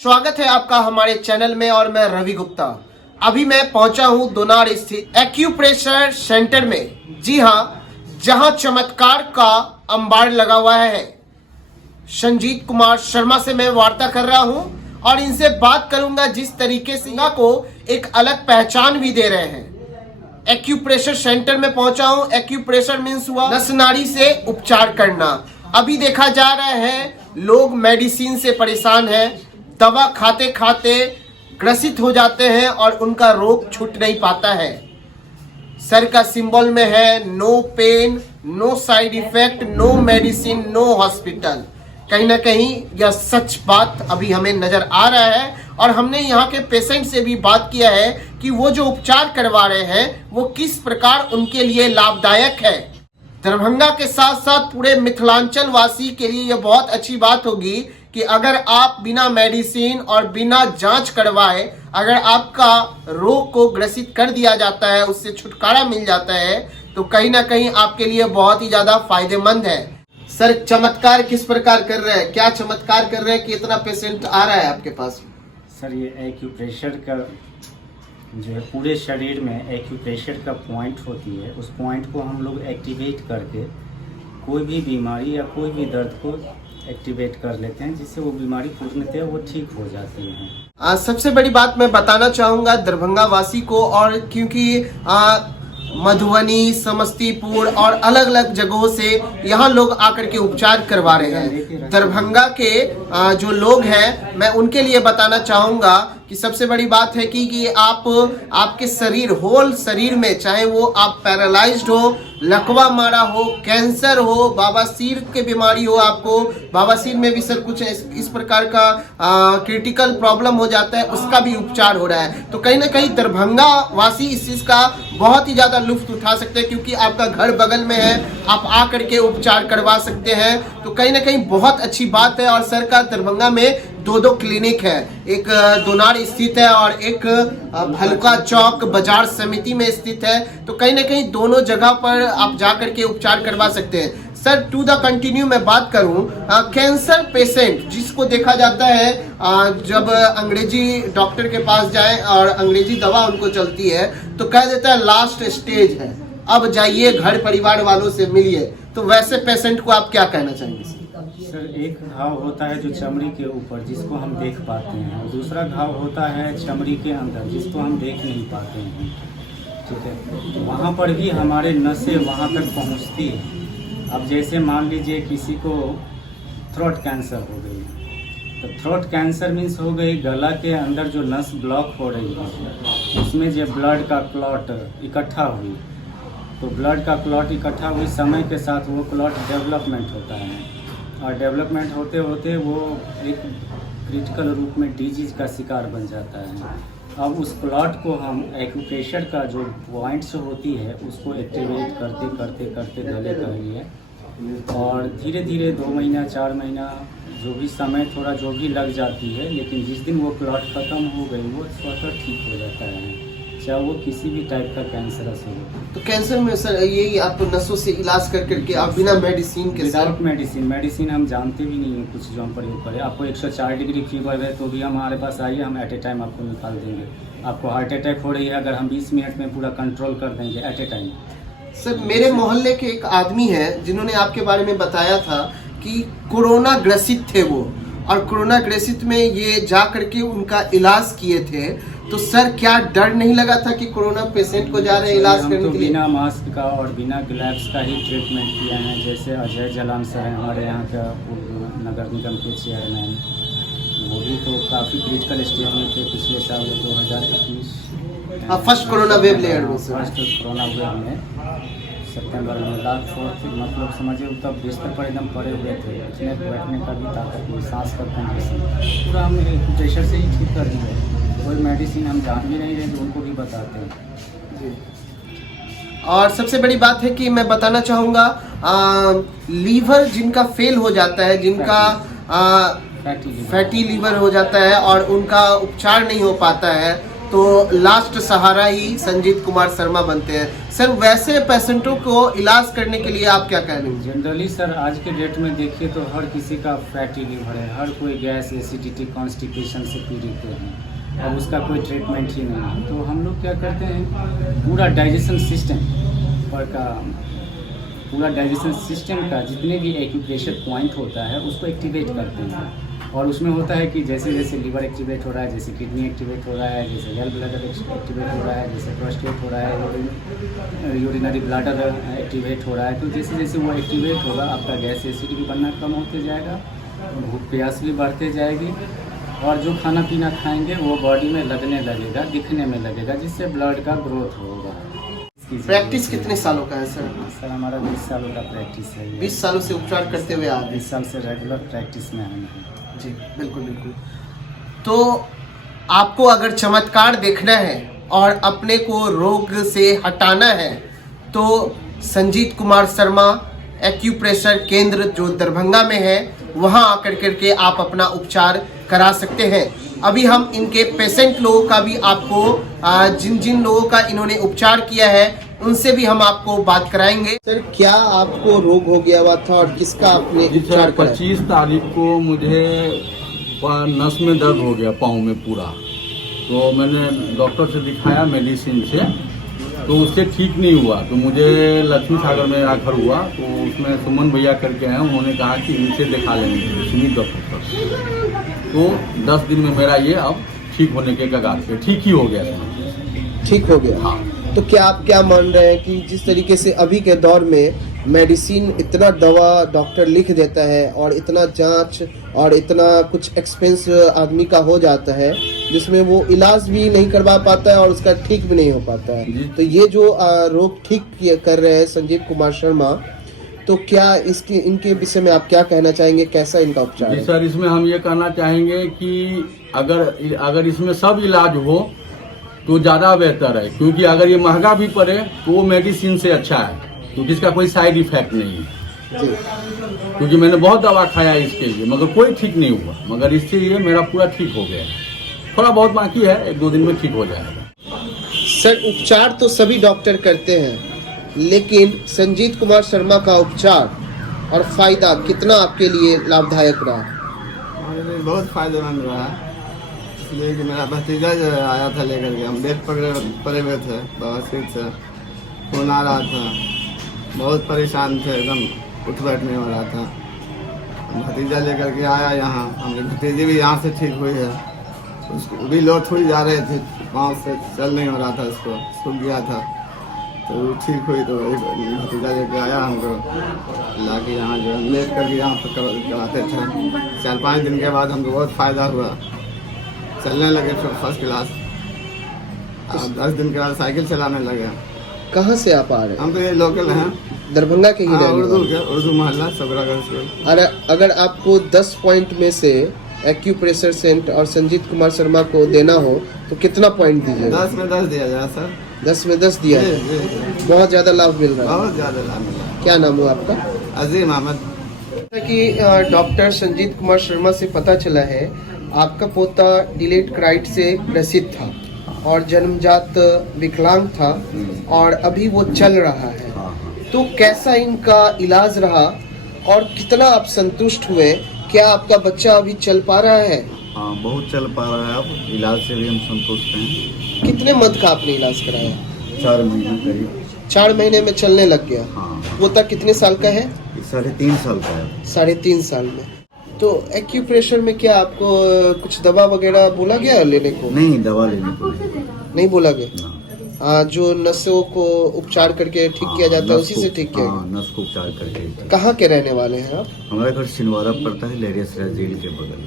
स्वागत है आपका हमारे चैनल में और मैं रवि गुप्ता। अभी मैं पहुंचा हूं दोनार स्थित एक्यूप्रेशर सेंटर में। जी हां, जहां चमत्कार का अंबार लगा हुआ है। संजीत कुमार शर्मा से मैं वार्ता कर रहा हूं और इनसे बात करूंगा जिस तरीके से को एक अलग पहचान भी दे रहे हैं। एक्यूप्रेशर सेंटर में पहुंचा हूं। एक्यूप्रेशर मीन्स हुआ नस नाड़ी से उपचार करना। अभी देखा जा रहा है लोग मेडिसिन से परेशान हैं, दवा खाते खाते ग्रसित हो जाते हैं और उनका रोग छूट नहीं पाता है। सर का सिंबल में है no pain, no side effect, no medicine, no hospital. कहीं ना कहीं यह सच बात अभी हमें नजर आ रहा है और हमने यहाँ के पेशेंट से भी बात किया है कि वो जो उपचार करवा रहे हैं वो किस प्रकार उनके लिए लाभदायक है। दरभंगा के साथ साथ पूरे मिथिलांचल वासी के लिए यह बहुत अच्छी बात होगी कि अगर आप बिना मेडिसिन और बिना जांच करवाए अगर आपका रोग को ग्रसित कर दिया जाता है, उससे छुटकारा मिल जाता है, तो कहीं ना कहीं आपके लिए बहुत ही ज्यादा फायदेमंद है। सर, चमत्कार किस प्रकार कर रहे हैं? क्या चमत्कार कर रहे हैं कि इतना पेशेंट आ रहा है आपके पास? सर, ये एक्यूप्रेशर का जो है पूरे शरीर में एक्यूप्रेशर का पॉइंट होती है, उस पॉइंट को हम लोग एक्टिवेट करके कोई भी बीमारी या कोई भी दर्द को एक्टिवेट कर लेते हैं, जिससे वो बीमारी पूर्णतः वो ठीक हो जाती है। सबसे बड़ी बात मैं बताना चाहूँगा दरभंगा वासी को, और क्योंकि मधुबनी, समस्तीपुर और अलग अलग जगहों से यहाँ लोग आकर के उपचार करवा रहे हैं। दरभंगा के जो लोग हैं मैं उनके लिए बताना चाहूँगा कि सबसे बड़ी बात है कि आपके शरीर, होल शरीर में, चाहे वो आप पैरालाइज्ड हो, लकवा मारा हो, कैंसर हो, बवासीर की बीमारी हो, आपको बवासीर में भी सर कुछ इस प्रकार का क्रिटिकल प्रॉब्लम हो जाता है, उसका भी उपचार हो रहा है। तो कहीं ना कहीं दरभंगा वासी इस चीज़ का बहुत ही ज़्यादा लुत्फ उठा सकते हैं, क्योंकि आपका घर बगल में है, आप आकर के उपचार करवा सकते हैं। तो कहीं ना कहीं बहुत अच्छी बात है। और सर का दरभंगा में दो क्लिनिक है, एक दोनार स्थित है और एक भलका चौक बाजार समिति में स्थित है। तो कहीं ना कहीं दोनों जगह पर आप जाकर के उपचार करवा सकते हैं। सर, टू द कंटिन्यू मैं बात करूं, कैंसर पेशेंट जिसको देखा जाता है जब अंग्रेजी डॉक्टर के पास जाए और अंग्रेजी दवा उनको चलती है तो कह देता है लास्ट स्टेज है, अब जाइए घर परिवार वालों से मिलिए। तो वैसे पेशेंट को आप क्या कहना चाहेंगे? सर, एक घाव होता है जो चमड़ी के ऊपर, जिसको हम देख पाते हैं, और दूसरा घाव होता है चमड़ी के अंदर, जिसको हम देख नहीं पाते हैं। ठीक है, वहाँ पर भी हमारे नसें वहाँ तक पहुँचती है। अब जैसे मान लीजिए किसी को थ्रोट कैंसर हो गई, तो थ्रोट कैंसर मीन्स हो गई गला के अंदर जो नस ब्लॉक हो रही है, उसमें जो ब्लड का क्लॉट इकट्ठा हुई, तो ब्लड का क्लॉट इकट्ठा हुई, समय के साथ वो क्लॉट डेवलपमेंट होता है और डेवलपमेंट होते होते वो एक क्रिटिकल रूप में डिजीज का शिकार बन जाता है। अब उस क्लॉट को हम एक्यूप्रेशर का जो पॉइंट्स होती है उसको एक्टिवेट करते करते करते गले कर लिए, और धीरे धीरे 2 महीना 4 महीना जो भी समय थोड़ा जो भी लग जाती है, लेकिन जिस दिन वो क्लॉट ख़त्म हो गई वो स्वतः ठीक हो जाता है, चाहे वो किसी भी टाइप का कैंसर हो। तो कैंसर में सर यही आप नसों से इलाज कर करके आप बिना मेडिसिन के? विदाउट मेडिसिन हम जानते भी नहीं हैं कुछ जो हम प्रयोग करें। आपको 104 डिग्री फीवर है तो भी हमारे पास आइए, हम एट ए टाइम आपको निकाल देंगे। आपको हार्ट अटैक हो रही है, अगर हम 20 मिनट में पूरा कंट्रोल कर देंगे एट ए टाइम। सर, मेरे मोहल्ले के एक आदमी है जिन्होंने आपके बारे में बताया था कि कोरोना ग्रसित थे वो, और कोरोना ग्रसित में ये जा करके उनका इलाज किए थे। तो सर, क्या डर नहीं लगा था कि कोरोना पेशेंट को जा रहे हैं इलाज करने के लिए? बिना मास्क का और बिना ग्लव्स का ही ट्रीटमेंट किया है। जैसे अजय जलान सर हैं हमारे यहाँ का नगर निगम के चेयरमैन, वो भी तो काफ़ी क्रिटिकल स्टेज में थे पिछले साल 2021 फर्स्ट कोरोना वेव लेयर में। फर्स्ट कोरोना वेव में सितंबर में लास्ट 4 मतलब समझिए तब बिस्तर पर एकदम पड़े हुए थे, उठने बैठने का भी ताकत नहीं, सांस का कंडीशन पूरा हमने प्रेशर से ही ठीक कर दिया। कोई मेडिसिन हम जान भी नहीं रहे तो उनको भी बताते हैं। और सबसे बड़ी बात है कि मैं बताना चाहूँगा लीवर जिनका फेल हो जाता है, जिनका फैटी लीवर हो जाता है और उनका उपचार नहीं हो पाता है, तो लास्ट सहारा ही संजीत कुमार शर्मा बनते हैं। सर वैसे पेशेंटों को इलाज करने के लिए आप क्या कह रहे हैं? जनरली सर आज के डेट में देखिए तो हर किसी का फैटी लिवर है, हर कोई गैस, एसिडिटी, कॉन्स्टिपेशन से पीड़ित है। अब उसका कोई ट्रीटमेंट ही नहीं है, तो हम लोग क्या करते हैं पूरा डाइजेशन सिस्टम का जितने भी एक्यूप्रेशर पॉइंट होता है उसको एक्टिवेट करते हैं। और उसमें होता है कि जैसे जैसे लीवर एक्टिवेट हो रहा है, जैसे किडनी एक्टिवेट हो रहा है, जैसे गैल ब्लैडर एक्टिवेट हो रहा है, जैसे प्रोस्टेट हो रहा है, यूरिनरी ब्लैडर एक्टिवेट हो रहा है, तो जैसे जैसे वो एक्टिवेट होगा आपका गैस एसिड भी बनना कम होते जाएगा, भूख प्यास भी बढ़ते जाएगी, और जो खाना पीना खाएंगे वो बॉडी में लगने लगेगा, दिखने में लगेगा, जिससे ब्लड का ग्रोथ होगा। प्रैक्टिस कितने सालों का है सर? सर हमारा 20 सालों का प्रैक्टिस है। 20 सालों से उपचार करते हुए आ रहे हैं। 20 साल से रेगुलर प्रैक्टिस में हम हैं। जी बिल्कुल बिल्कुल। तो आपको अगर चमत्कार देखना है और अपने को रोग से हटाना है तो संजीत कुमार शर्मा एक्यूप्रेशर केंद्र जो दरभंगा में है वहां आकर करके आप अपना उपचार करा सकते हैं। अभी हम इनके पेशेंट लोगों का भी आपको जिन जिन लोगों का इन्होंने उपचार किया है उनसे भी हम आपको बात कराएंगे। सर क्या आपको रोग हो गया हुआ था और किसका आपने उपचार कराया? 25 तारीख को मुझे नस में दर्द हो गया पाँव में पूरा, तो मैंने डॉक्टर से दिखाया मेडिसिन से, तो उससे ठीक नहीं हुआ। तो मुझे लक्ष्मी सागर में आकर हुआ, तो उसमें सुमन भैया करके हैं, उन्होंने कहा कि इनसे दिखा लेंगे सुमित डॉक्टर। तो 10 दिन में मेरा ये अब ठीक होने के कगार पे ठीक ही हो गया था। ठीक हो गया? हाँ। तो क्या आप क्या मान रहे हैं कि जिस तरीके से अभी के दौर में मेडिसिन इतना दवा डॉक्टर लिख देता है और इतना जांच और इतना कुछ एक्सपेंस आदमी का हो जाता है जिसमें वो इलाज भी नहीं करवा पाता है और उसका ठीक भी नहीं हो पाता है, तो ये जो रोग ठीक कर रहे हैं संजीत कुमार शर्मा, तो क्या इसके इनके विषय में आप क्या कहना चाहेंगे? कैसा इनका उपचार है? सर इसमें हम ये कहना चाहेंगे कि अगर इसमें सब इलाज हो तो ज़्यादा बेहतर है, क्योंकि अगर ये महंगा भी पड़े तो वो मेडिसिन से अच्छा है, क्योंकि इसका कोई साइड इफेक्ट नहीं है। क्योंकि मैंने बहुत दवा खाया इसके लिए मगर कोई ठीक नहीं हुआ, मगर इससे ये मेरा पूरा ठीक हो गया। थोड़ा बहुत बाकी है, 1-2 दिन में ठीक हो जाएगा। सर उपचार तो सभी डॉक्टर करते हैं, लेकिन संजीत कुमार शर्मा का उपचार और फायदा कितना आपके लिए लाभदायक रहा? बहुत फायदेमंद रहा, इसलिए कि मेरा भतीजा जो आया था लेकर के, हम बेड पड़े हुए थे, बवासीर से खून आ रहा था, बहुत परेशान थे, एकदम उठ बैठ नहीं हो रहा था। भतीजा लेकर के आया यहाँ, हमारी भतीजी भी यहाँ से ठीक हुई है, उसको भी लोट हुई जा रहे थे, पाँव से चल नहीं हो रहा था, उसको सूख गया था, तो वो ठीक हुई। तो वही भतीजा लेकर आया हमको, ला के यहाँ जो लेट करके यहाँ पर कराते थे। 4-5 दिन के बाद हमको बहुत फ़ायदा हुआ, चलने लगे फिर फर्स्ट क्लास। 10 दिन के बाद साइकिल चलाने लगे। कहाँ से आप आ रहे हैं? हम तो ये लोकल हैं, दरभंगा के ही रहने वाले? उर्दू मोहल्ला सबरागढ़ से। अगर आपको 10 पॉइंट में से एक्यूप्रेशर सेंटर और संजीत कुमार शर्मा को देना हो तो कितना पॉइंट दीजिएगा? 10 में 10 दिया जाए सर। 10 में 10 दिया है? बहुत ज़्यादा लाभ मिल रहा है। बहुत ज़्यादा लाभ मिला। क्या नाम हुआ आपका? अजीम अहमद। जैसा कि डॉक्टर संजीत कुमार शर्मा से पता चला है आपका पोता डिलेट क्राइट से ग्रसित था और जन्मजात विकलांग था और अभी वो चल रहा है, तो कैसा इनका इलाज रहा और कितना आप संतुष्ट हुए? क्या आपका बच्चा अभी चल पा रहा है? हाँ बहुत चल पा रहा है, अब इलाज से भी हम संतुष्ट हैं। कितने मंथ का आपने इलाज कराया? 4 महीने करीब। 4 महीने में चलने लग गया? हाँ। पोता कितने साल का है? 3.5 साल का है। 3.5 साल में। तो एक्यूप्रेशर में क्या आपको कुछ दवा वगैरह बोला गया लेने को? नहीं, दवा लेने को नहीं बोला गया। जो नसों को उपचार करके ठीक किया जाता है उसी से ठीक किया गया? नस को उपचार करके। कहाँ के रहने वाले हैं आप? हमारा घर छिंदवाड़ा पड़ता है, लहरिया सराय जेल के बगल।